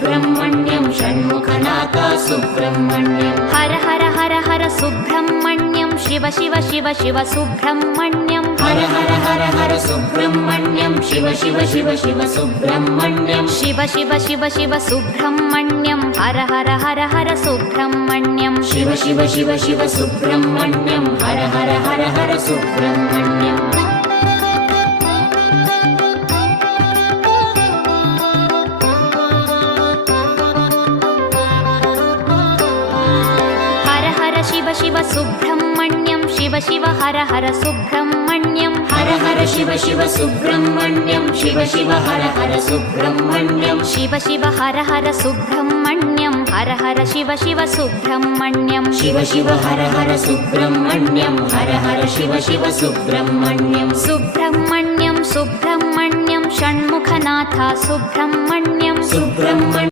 Subrahmanyam षण्मुखनाथा Subrahmanyam Har Har Har Har Subrahmanyam Shiva Shiva Shiva Shiva Subrahmanyam Har Har Har Har Subrahmanyam Shiva Shiva Shiva Shiva Subrahmanyam Shiva Shiva Shiva Shiva Subrahmanyam Har Har Har Har Subrahmanyam Shiva Shiva Shiva Shiva Subrahmanyam Har Har Har Har Subrahmanyam Har Har Shiva Shiva Subrahmanyam Shiva Shiva Har Har Subrahmanyam Har Har Shiva Shiva Subrahmanyam Shiva Shiva Har Har Subrahmanyam Shiva Shiva Har Har Subrahmanyam Har Har Shiva Shiva Subrahmanyam Shiva Shiva Har Har Subrahmanyam Har Har Shiva Shiva Subrahmanyam Subrahmanyam Subrahmanyam षण्मुखनाथा Subrahmanyam Subrahmanyam